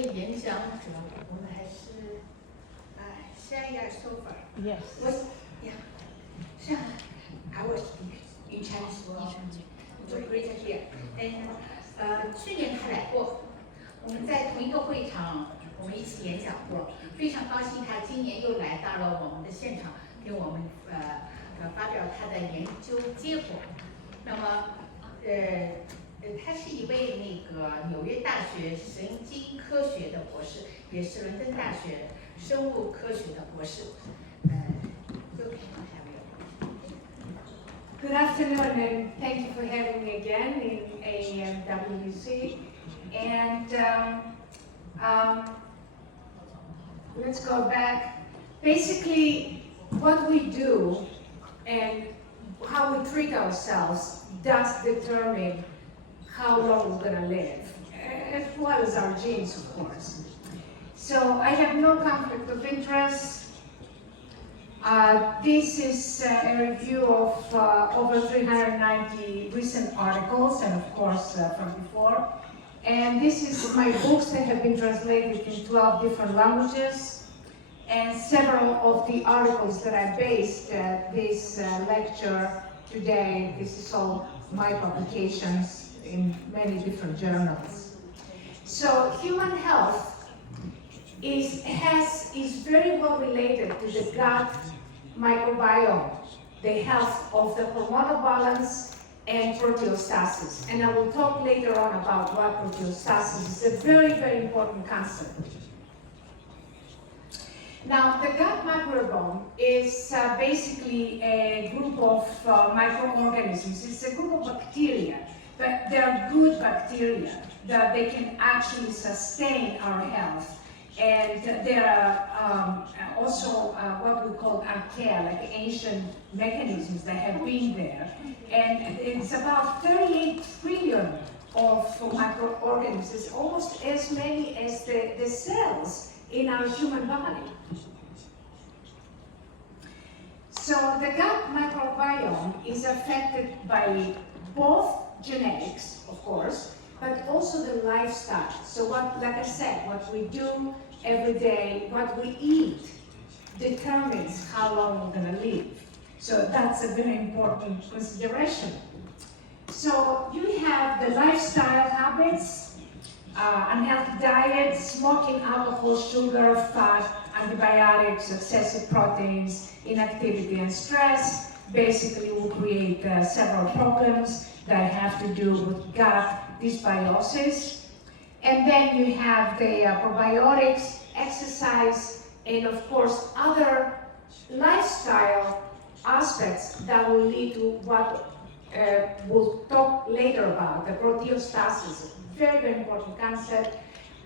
的演讲者，我们还是xanya Sofra. Yes. I was in China as well. It's great to hear. And 去年他来过，我们在同一个会场，我们一起演讲过。非常高兴他今年又来到了我们的现场，给我们发表他的研究结果。那么他是一位纽约大学神经科学的博士，也是伦敦大学生物科学的博士。Good afternoon, and thank you for having me again in AMWC. And let's go back. Basically, what we do and how we treat ourselves does determine how long we're going to live, as well as our genes, of course. So I have no conflict of interest. This is a review of over 390 recent articles, and of course from before. And this is my books that have been translated in 12 different languages. And several of the articles that I based this lecture today, this is all my publications in many different journals. So human health is very well related to the gut microbiome, the health of the hormonal balance and proteostasis. And I will talk later on about what proteostasis is. A very, very important concept. Now, the gut microbiome is basically a group of microorganisms. It's a group of bacteria, but they're good bacteria that they can actually sustain our health. And there are also what we call archaea, like ancient mechanisms that have been there. And it's about 38 trillion of microorganisms, almost as many as the cells in our human body. So the gut microbiome is affected by both genetics, of course, but also the lifestyle. So like I said, what we do every day, what we eat, determines how long we're going to live. So that's a very important consideration. So you have the lifestyle habits, unhealthy diet, smoking, alcohol, sugar, fat, antibiotics, excessive proteins, inactivity, and stress. Basically will create several problems that have to do with gut dysbiosis. And then you have the probiotics, exercise, and of course other lifestyle aspects that will lead to what we'll talk later about, the proteostasis. Very, very important concept.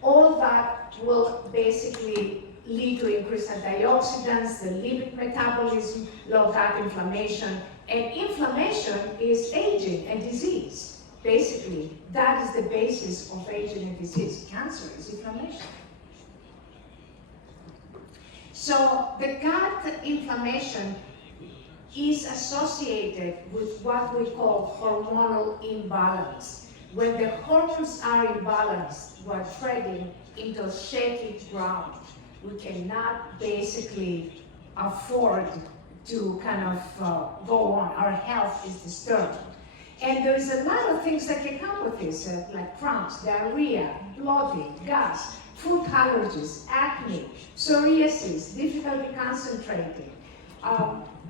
All that will basically lead to increased antioxidants, the lipid metabolism, low gut inflammation. And inflammation is aging and disease. Basically, that is the basis of aging and disease. Cancer is inflammation. So the gut inflammation is associated with what we call hormonal imbalance. When the hormones are imbalanced, we're treading into shaky ground. We cannot basically afford to kind of go on. Our health is disturbed. And there's a lot of things that can come with this, like cramps, diarrhea, bloating, gas, food allergies, acne, psoriasis, difficulty concentrating,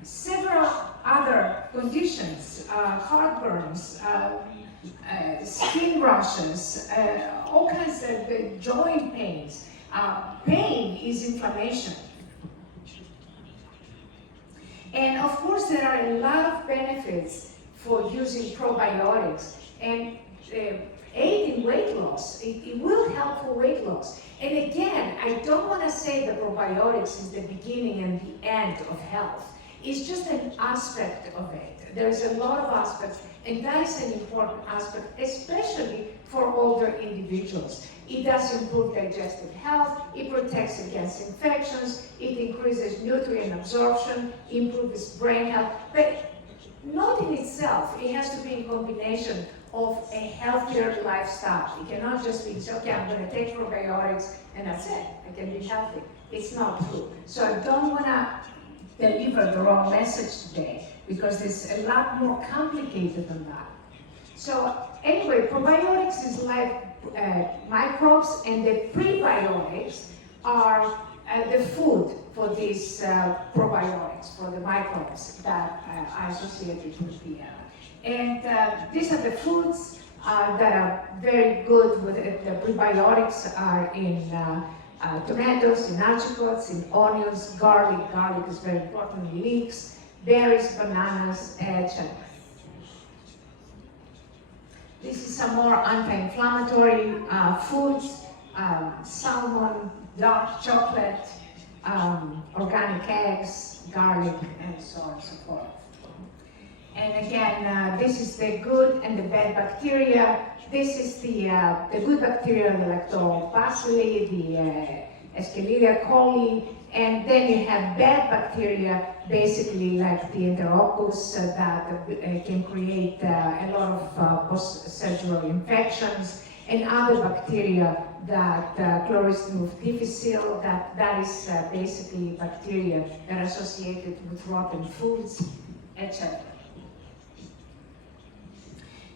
several other conditions, heartburns, skin rashes, all kinds of joint pains. Pain is inflammation. And of course, there are a lot of benefits for using probiotics and aid in weight loss. It will help for weight loss. And again, I don't want to say the probiotics is the beginning and the end of health. It's just an aspect of it. There's a lot of aspects, and that is an important aspect, especially for older individuals. It does improve digestive health, it protects against infections, it increases nutrient absorption, improves brain health, but not in itself. It has to be in combination of a healthier lifestyle. It cannot just be, okay, I'm going to take probiotics and that's it. I can be healthy. It's not true. So I don't want to deliver the wrong message today because it's a lot more complicated than that. So anyway, probiotics is like microbes, and the prebiotics are the food for these probiotics, for the microbes that are associated with the these are the foods that are very good with it. The prebiotics are in tomatoes, in apricots, in onions, garlic. Garlic is very important, leeks, berries, bananas, etc. This is some more anti-inflammatory foods, salmon, dark chocolate, organic eggs, garlic, and so on and so forth. And again, this is the good and the bad bacteria. This is the good bacteria, the lactobacilli, the Escherichia coli, and then you have bad bacteria, basically like the Enterococcus that can create a lot of post-surgical infections, and other bacteria that Chlorostium difficile, that is basically bacteria that are associated with rotten foods, etc.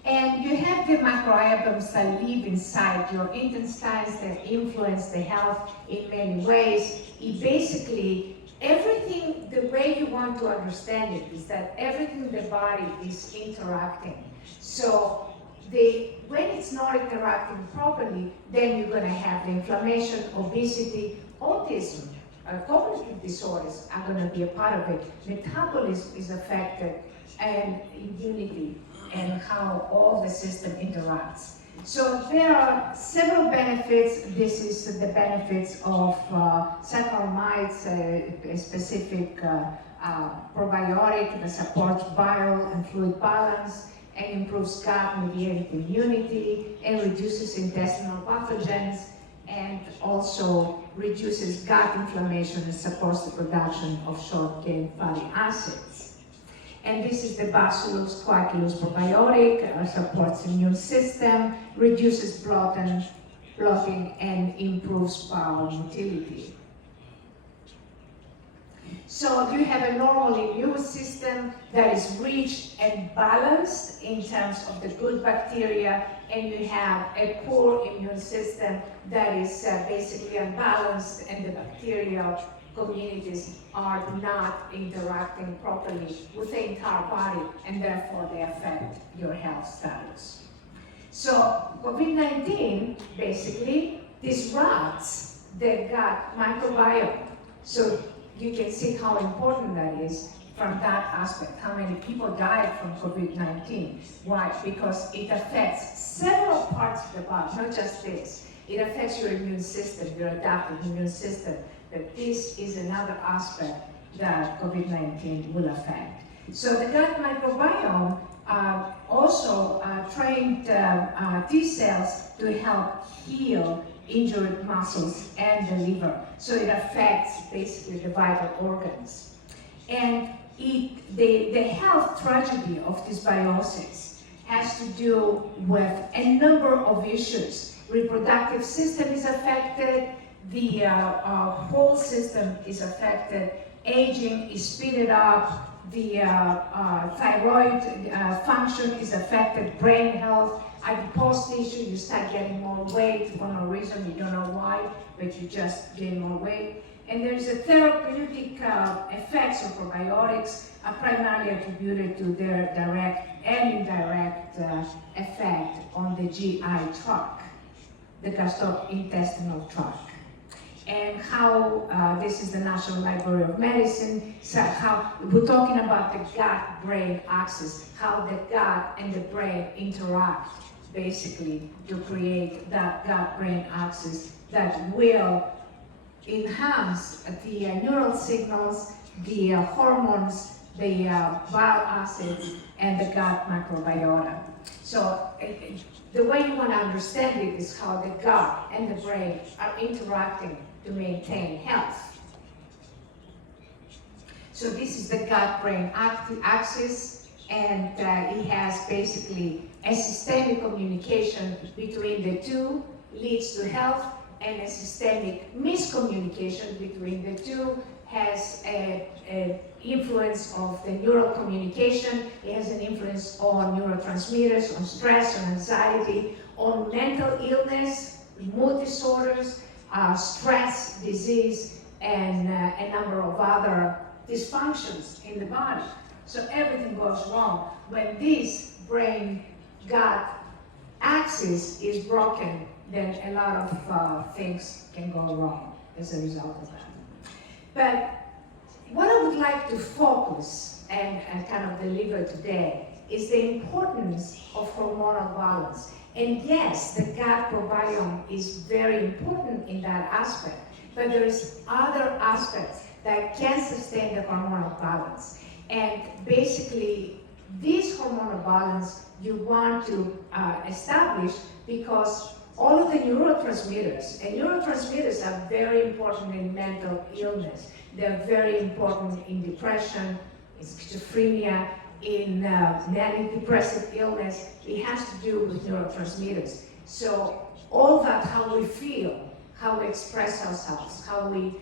And you have the microorganisms that live inside your intestines that influence the health in many ways. It basically, everything, the way you want to understand it is that everything in the body is interacting. So when it's not interacting properly, then you're going to have the inflammation, obesity, autism, cognitive disorders are going to be a part of it. Metabolism is affected, and immunity, and how all the system interacts. So there are several benefits. This is the benefits of Saccharomyces, a specific probiotic that supports bile and fluid balance and improves gut-mediated immunity and reduces intestinal pathogens and also reduces gut inflammation and supports the production of short-chain fatty acids. And this is the Bacillus coagulus probiotic, supports immune system, reduces bloating, and improves bowel motility. So you have a normal immune system that is rich and balanced in terms of the good bacteria, and you have a poor immune system that is basically unbalanced, and the bacterial communities are not interacting properly with the entire body, and therefore they affect your health status. So COVID-19 basically disrupts the gut microbiome. So you can see how important that is from that aspect, how many people died from COVID-19. Why? Because it affects several parts of the body, not just this. It affects your immune system, your adaptive immune system. But this is another aspect that COVID-19 will affect. So the gut microbiome also trained T cells to help heal injured muscles and the liver. So it affects basically the vital organs. And the health tragedy of dysbiosis has to do with a number of issues. Reproductive system is affected, the whole system is affected, aging is speeded up, the thyroid function is affected, brain health, adipose tissue, you start getting more weight for no reason, you don't know why, but you just gain more weight. And there's a therapeutic effects of probiotics are primarily attributed to their direct and indirect effect on the GI tract, the gastrointestinal tract. And how this is the National Library of Medicine, so how we're talking about the gut-brain axis, how the gut and the brain interact basically to create that gut-brain axis that will enhance the neural signals, the hormones, the bile acids, and the gut microbiota. So the way you want to understand it is how the gut and the brain are interacting to maintain health. So this is the gut-brain axis, and it has basically a systemic communication between the two leads to health, and a systemic miscommunication between the two has an influence of the neural communication. It has an influence on neurotransmitters, on stress, on anxiety, on mental illness, mood disorders, stress, disease, and a number of other dysfunctions in the body. So everything goes wrong when this brain-gut axis is broken. Then a lot of things can go wrong as a result of that. But what I would like to focus and kind of deliver today is the importance of hormonal balance. And yes, the gut microbiome is very important in that aspect, but there is other aspects that can sustain the hormonal balance. And basically, this hormonal balance you want to establish because all of the neurotransmitters, and neurotransmitters are very important in mental illness. They're very important in depression, in schizophrenia, in manic depressive illness. It has to do with neurotransmitters. So all that, how we feel, how we express ourselves, how we,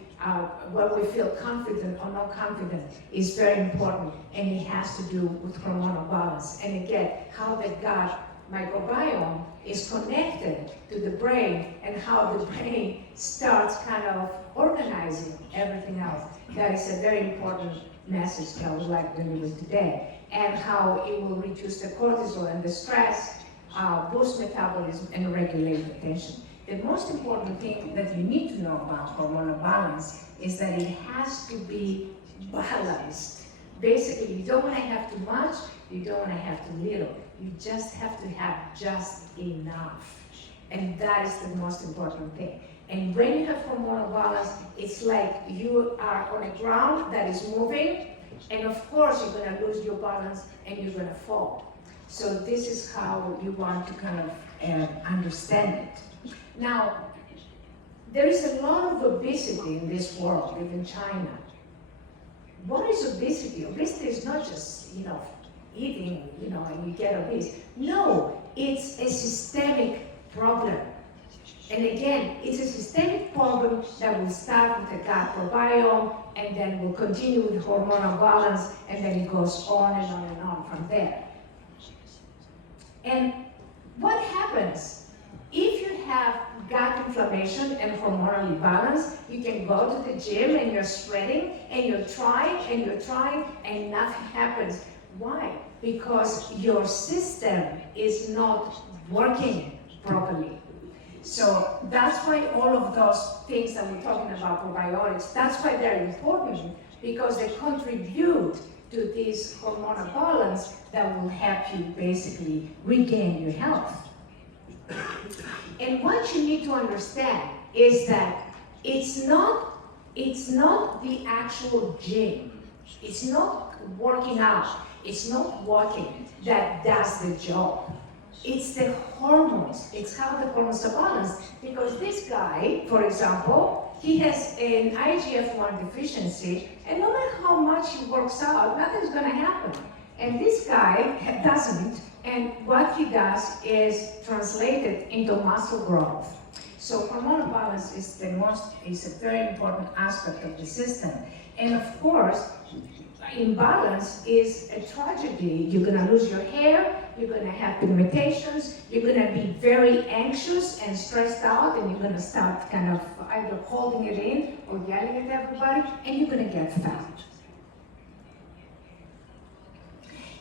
when we feel confident or not confident is very important, and it has to do with hormonal balance. And again, how the gut microbiome is connected to the brain and how the brain starts kind of organizing everything else. That is a very important message that I would like to deliver today, and how it will reduce the cortisol and the stress, boost metabolism, and regulate the tension. The most important thing that you need to know about hormonal balance is that it has to be balanced. Basically, you don't want to have too much, you don't want to have too little. You just have to have just enough. And that is the most important thing. And when you have hormonal balance, it's like you are on a ground that is moving, and of course you're going to lose your balance and you're going to fall. So this is how you want to kind of understand it. Now, there is a lot of obesity in this world, even China. What is obesity? Obesity is not just, eating, and you get obese. No, it's a systemic problem. And again, it's a systemic problem that will start with the gut microbiome, and then will continue with hormonal balance, and then it goes on and on and on from there. And what happens if you have gut inflammation and hormonal imbalance? You can go to the gym and you're sweating and you're trying and nothing happens. Why? Because your system is not working properly. So that's why all of those things that we're talking about, probiotics, that's why they're important, because they contribute to this hormonal balance that will help you basically regain your health. And what you need to understand is that it's not the actual gym, it's not working out, it's not walking that does the job. It's the hormones, it's how the hormones are balanced. Because this guy, for example, he has an IGF-1 deficiency, and no matter how much he works out, nothing's gonna happen. And this guy doesn't, and what he does is translated into muscle growth. So hormonal balance is a very important aspect of the system. And of course, imbalance is a tragedy. You're gonna lose your hair, you're gonna have pigmentations, you're gonna be very anxious and stressed out, and you're gonna start kind of either holding it in or yelling at everybody, and you're gonna get fat.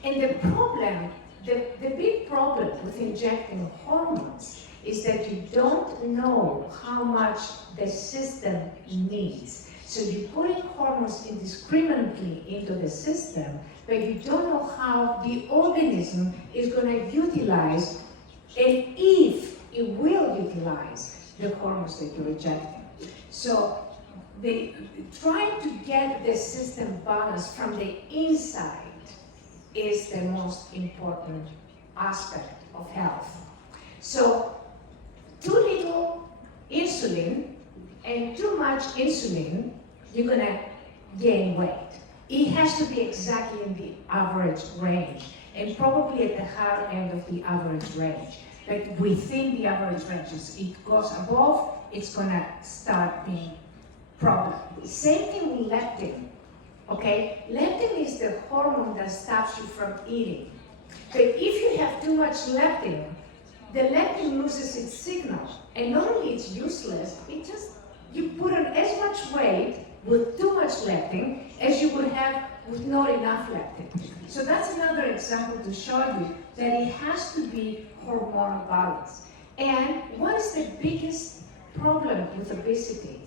And the problem, the big problem with injecting hormones is that you don't know how much the system needs. So you're putting hormones indiscriminately into the system, but you don't know how the organism is going to utilize, and if it will utilize, the hormones that you're injecting. So trying to get the system balanced from the inside is the most important aspect of health. So too little insulin and too much insulin, you're gonna gain weight. it has to be exactly in the average range, and probably at the higher end of the average range. Like within the average ranges, it goes above, it's gonna start being problem. Same thing with leptin, okay? Leptin is the hormone that stops you from eating. But if you have too much leptin, the leptin loses its signal, and not only it's useless, you put on as much weight with too much leptin as you would have with not enough leptin. So that's another example to show you that it has to be hormonal balance. And what is the biggest problem with obesity?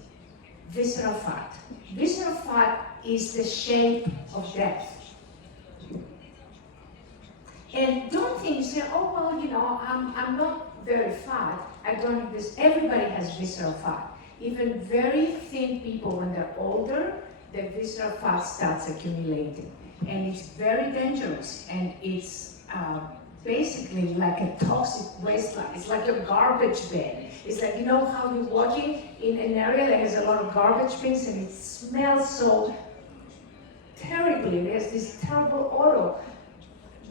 Visceral fat. Visceral fat is the shape of death. And don't think, say, oh, well, you know, I'm not very fat, I don't have this. Everybody has visceral fat. Even very thin people, when they're older, their visceral fat starts accumulating. And it's very dangerous, and it's basically like a toxic wasteland. It's like a garbage bin. It's like, you know how you're walking in an area that has a lot of garbage bins and it smells so terribly. There's this terrible odor.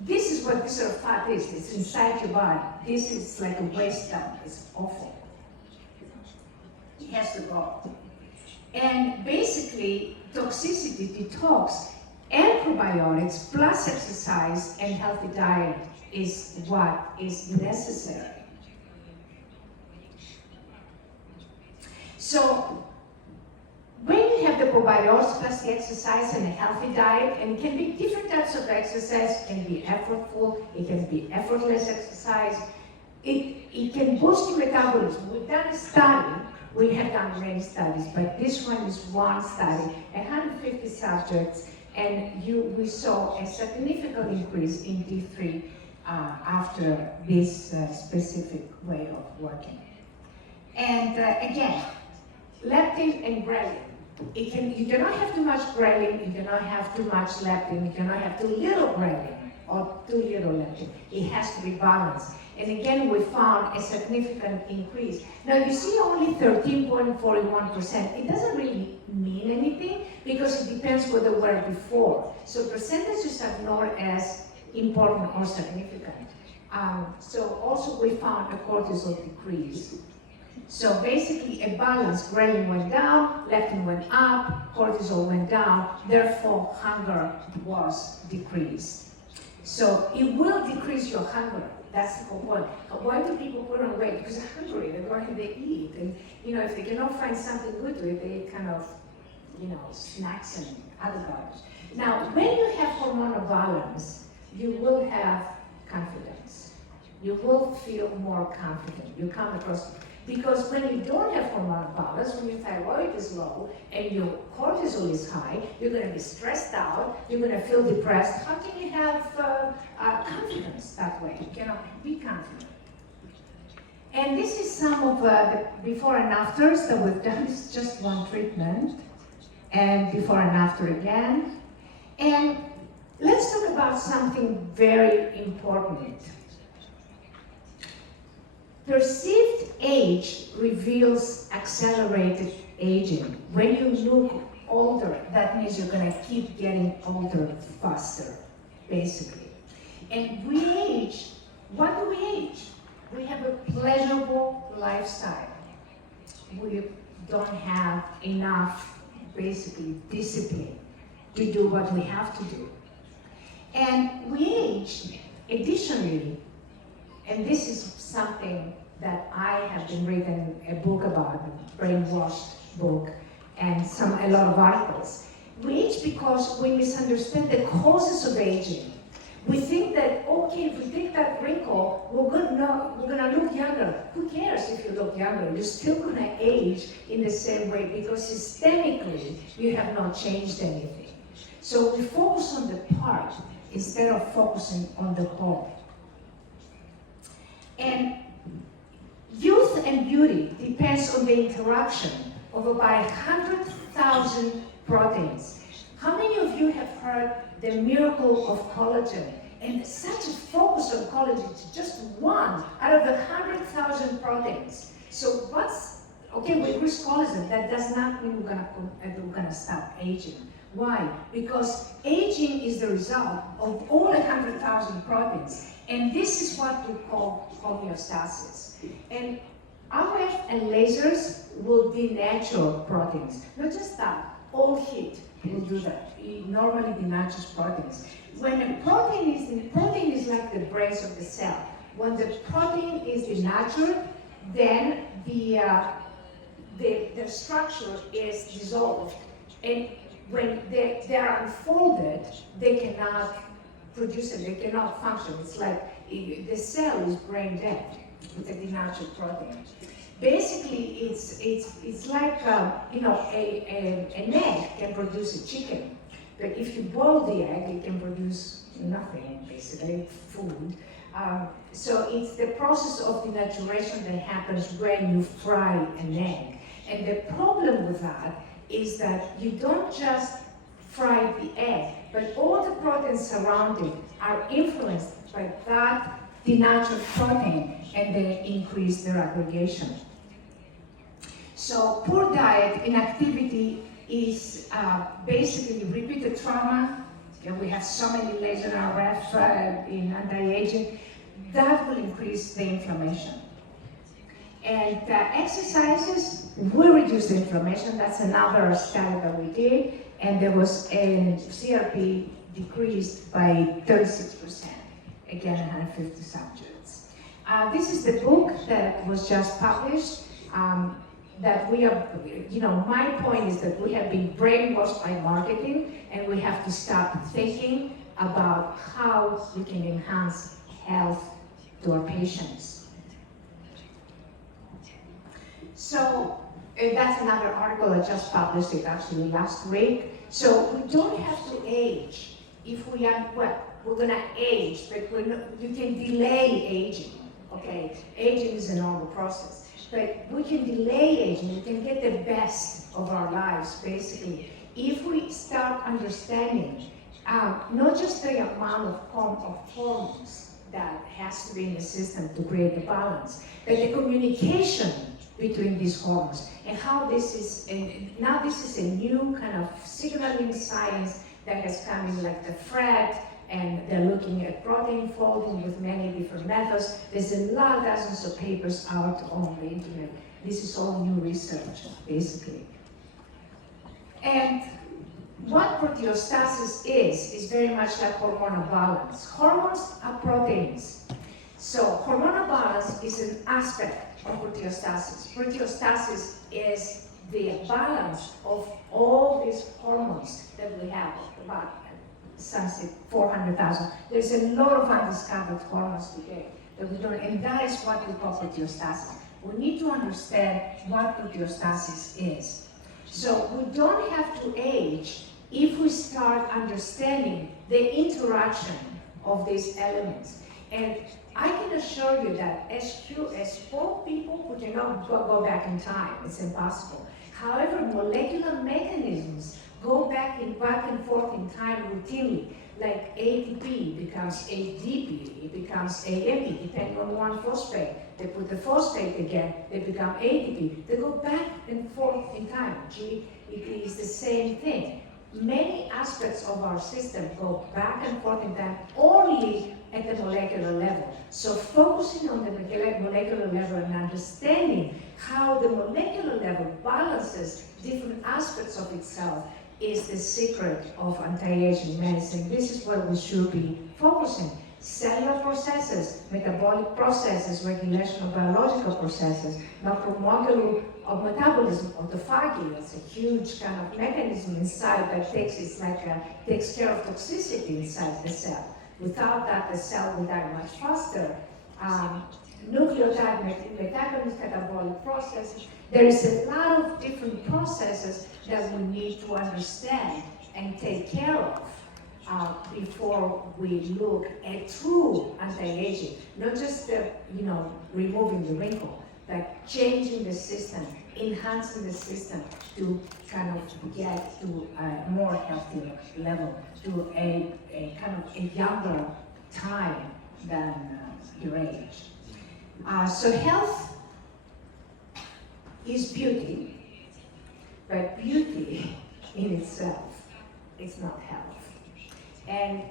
This is what visceral fat is. It's inside your body. This is like a waste dump. It's awful. It has to go. And basically, toxicity, detox, and probiotics, plus exercise and healthy diet is what is necessary. So, when you have the probiotics plus the exercise and a healthy diet, and it can be different types of exercise, it can be effortful, it can be effortless exercise, it can boost your metabolism. We've done a study, we have done many studies, but this one is one study, 150 subjects, and we saw a significant increase in D3 after this specific way of working. And again, leptin and ghrelin. You cannot have too much ghrelin, you cannot have too much leptin, you cannot have too little ghrelin or too little leptin. It has to be balanced. And again, we found a significant increase. Now you see only 13.41%. It doesn't really mean anything because it depends what they were before. So percentages are not as important or significant. So also we found a cortisol decrease. So basically a balance, ghrelin went down, leptin went up, cortisol went down, therefore hunger was decreased. So it will decrease your hunger. That's the whole point. Why do people put on weight? Because they're hungry, they're going and they eat. And you know, if they cannot find something good to eat, they kind of, you know, snacks and other garbage. Now, when you have hormonal balance, you will have confidence. You will feel more confident. You come across, because when you don't have hormonal balance, when your thyroid is low and your cortisol is high, you're going to be stressed out, you're going to feel depressed. How can you have confidence that way? You cannot be confident. And this is some of the before and afters that we've done. This is just one treatment, and before and after again. And let's talk about something very important. Perceived age reveals accelerated aging. When you look older, that means you're going to keep getting older faster, basically. And we age. What do we age? We have a pleasurable lifestyle. We don't have enough, basically, discipline to do what we have to do. And we age, additionally, and this is something that I have been reading a book about, a brainwashed book, and a lot of articles. We age because we misunderstand the causes of aging. We think that, okay, if we take that wrinkle, we're gonna look younger. Who cares if you look younger? You're still gonna age in the same way because systemically, you have not changed anything. So we focus on the part instead of focusing on the whole. And youth and beauty depends on the interaction of about 100,000 proteins. How many of you have heard the miracle of collagen? And such a focus on collagen, it's just one out of the 100,000 proteins. So what's Okay, with risk collagen, that does not mean we're gonna stop aging. Why? Because aging is the result of all 100,000 proteins, and this is what we call homeostasis. And RF and lasers will denature proteins. Not just that, all heat will do that. It normally denatures proteins. When a protein is like the brains of the cell. When the protein is denatured, then the structure is dissolved. And when they are unfolded, they cannot produce it, they cannot function. It's like the cell is brain dead with a denatured protein. Basically, it's like an egg can produce a chicken, but if you boil the egg, it can produce nothing, basically food. So it's the process of denaturation that happens when you fry an egg. And the problem with that is that you don't just fry the egg, but all the proteins surrounding are influenced by that denatured protein, and they increase their aggregation. So poor diet, inactivity is basically repeated trauma. And we have so many laser RF in anti-aging. That will increase the inflammation. And exercises will reduce the inflammation. That's another study that we did. And there was a CRP decreased by 36%. Again, 150 subjects. This is the book that was just published. That we are, my point is that we have been brainwashed by marketing, and we have to stop thinking about how we can enhance health to our patients. So that's another article I just published it actually last week. So we don't have to age if we are, we're gonna age, but you can delay aging, okay? Aging is a normal process. But we can delay aging, we can get the best of our lives, basically, if we start understanding not just the amount of hormones that has to be in the system to create the balance, but the communication between these hormones, and how this is, now this is a new kind of signaling science that has come in, like the FRET, and they're looking at protein folding with many different methods. There's a lot, dozens of papers out on the internet. This is all new research, basically. And what proteostasis is very much like hormonal balance. Hormones are proteins. So hormonal balance is an aspect of proteostasis. Proteostasis is the balance of all these hormones that we have, about 400,000. There's a lot of undiscovered hormones today that we don't, and that is what we call proteostasis. We need to understand what proteostasis is. So we don't have to age if we start understanding the interaction of these elements. And I can assure you that as 4 people, we cannot go back in time. It's impossible. However, molecular mechanisms go back and forth in time routinely. Like ATP becomes ADP, it becomes AMP, depending on one phosphate. They put the phosphate again, they become ATP. They go back and forth in time. It is the same thing. Many aspects of our system go back and forth in time only at the molecular level. So focusing on the molecular level and understanding how the molecular level balances different aspects of itself is the secret of anti-aging medicine. This is where we should be focusing. Cellular processes, metabolic processes, regulation of biological processes, macromolecule of metabolism, autophagy. That's a huge kind of mechanism inside that takes care of toxicity inside the cell. Without that, the cell will die much faster. Nucleotide metabolism, metabolic processes. There is a lot of different processes that we need to understand and take care of before we look at true anti-aging. Not just removing the wrinkle, but changing the system, enhancing the system to kind of get to a more healthy level, to a kind of a younger time than your age. So health is beauty, but beauty in itself is not health. And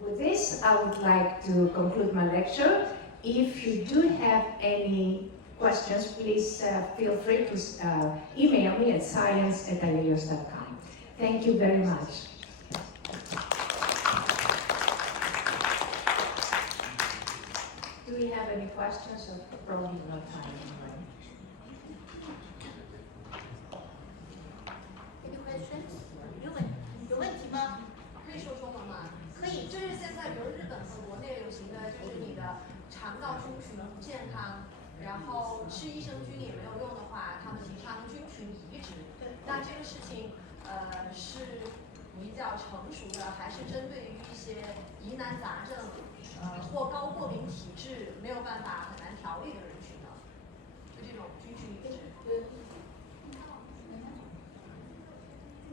with this, I would like to conclude my lecture. If you do have any questions, please feel free to email me at science@ileos.com. Thank you very much. Do we have any questions, or probably no time? Any questions? 有问题吗？可以说中文吗？可以，就是现在，比如日本和国内流行的就是你的肠道菌群不健康，然后吃益生菌也没有用的话，他们提倡菌群移植。那这个事情，是比较成熟的，还是针对于一些疑难杂症，或高过敏体质没有办法很难调理的人群呢？就这种菌群移植。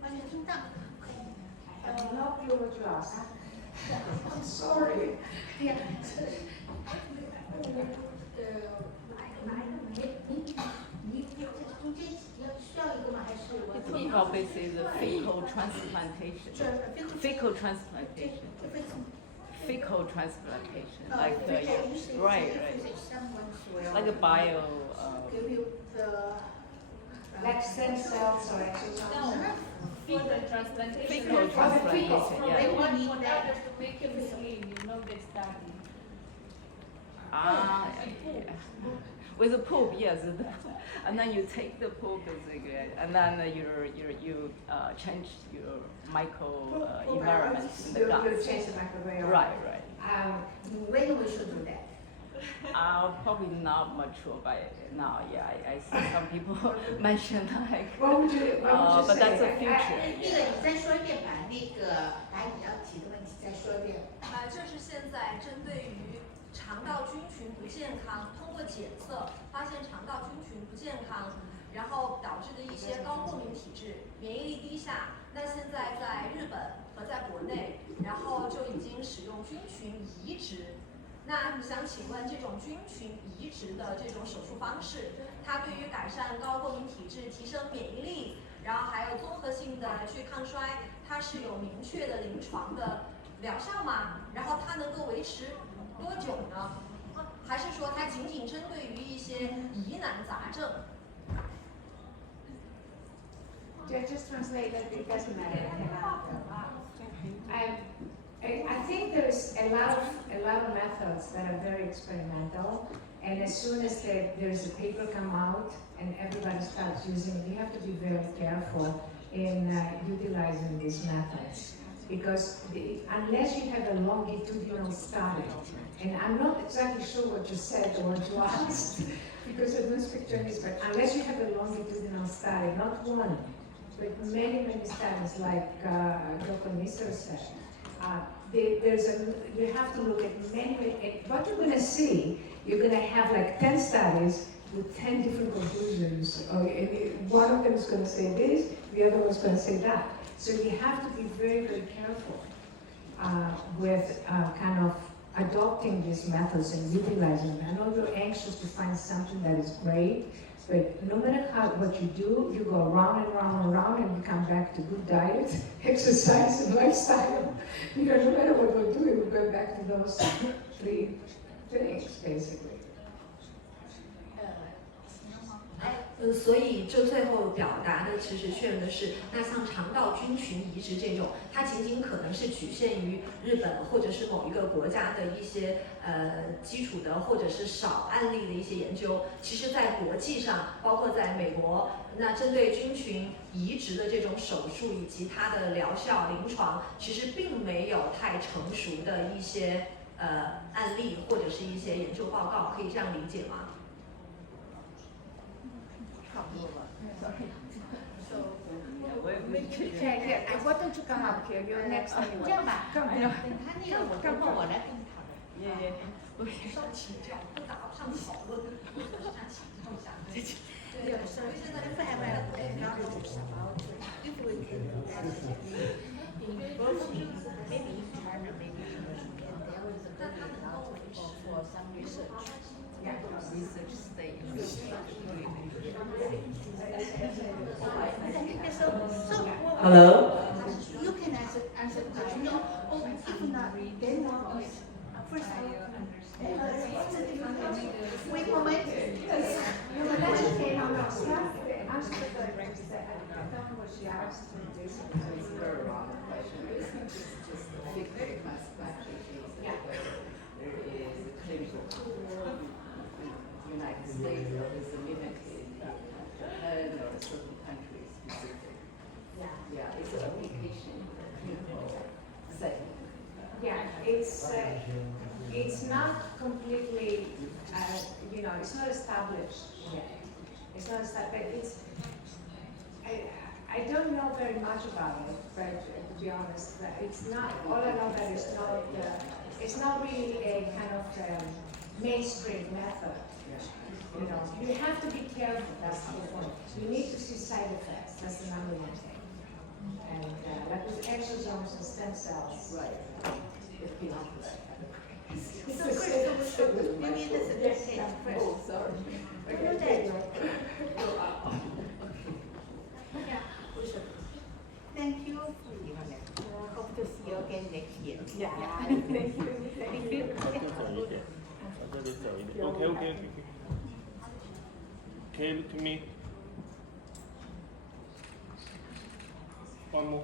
完全听到。I have no clue what you asked. I'm sorry. 对呀，你中间需要一个吗？还是我？ Probably say the fecal transplantation. Fecal transplantation. Fecal transplantation. Like right. Like a bio. Give you the Like stem cells or exosomes? Fecal for transplantation. They Yeah. want need that. to make him slim, you know, they study. Yeah. With the poop, yes. And then you take the poop basically, and then you change your micro environment in the You gut. change the microbiome. Right. When we should do that? Probably not mature by now. Yeah, I see some people mention like. What would you But say? that's the future. 那个你再说一遍，把那个把你要提的问题再说一遍。这是现在针对于肠道菌群不健康，通过检测发现肠道菌群不健康，然后导致的一些高过敏体质、免疫力低下。那现在在日本和在国内，然后就已经使用菌群移植。那想请问，这种菌群移植的这种手术方式，它对于改善高过敏体质、提升免疫力，然后还有综合性的去抗衰，它是有明确的临床的疗效吗？然后它能够维持多久呢？还是说它仅仅针对于一些疑难杂症？ Just translate it, it doesn't matter. I think there's a lot of methods that are very experimental, and as soon as there's a paper come out and everybody starts using it, you have to be very careful in utilizing these methods, because unless you have a longitudinal study, and I'm not exactly sure what you said or what you asked, because I don't speak Chinese, but unless you have a longitudinal study, not one, but many studies, like Dr. Mister said, you have to look at many, what you're going to see, you're going to have like 10 studies with 10 different conclusions. One of them is going to say this, the other one's going to say that. So you have to be very, very careful with kind of adopting these methods and utilizing them. I know you're anxious to find something that is great, but no matter what you do, you go around and around and around, and you come back to good diet, exercise, and lifestyle. You know, no matter what we're doing, we're going back to those three things, basically. 所以这最后表达的其实确认的是，那像肠道菌群移植这种，它仅仅可能是局限于日本或者是某一个国家的一些基础的或者是少案例的一些研究。其实，在国际上，包括在美国，那针对菌群移植的这种手术以及它的疗效、临床，其实并没有太成熟的一些案例或者是一些研究报告，可以这样理解吗？ Okay, why don't you come up here? You're next anyway. 这样吧， Come 等 here. 他那个我等会我来跟你讨论。上请教，不打不上讨论，上请教一下。对，所以现在就是 technologies about if we can do that in both maybe in China, maybe in Japan, there was a very for some research. research stage. Hello. You can answer the question. No, or if not, then first what's the difference? Wait a moment. No, answer the question. I don't know what she asked. It's a very wrong question. It's just a figure classification. Yeah. There is a clinical United States or is limited Japan or certain countries specific. Yeah, it's an application clinical setting. Yeah, it's not completely, it's not established yet. It's not established. I don't know very much about it, but to be honest, it's not. All I know that it's not really a kind of mainstream method. You have to be careful. That's the point. You need to see side effects. That's the number one thing. And like with exosomes and stem cells. Right. So first, you need the certificate first. Oh, sorry. Yeah. Thank you. Hope to see you again next year. Yeah. Thank you. Thank you. 往这里走一点。OK。Can you look at me? One more.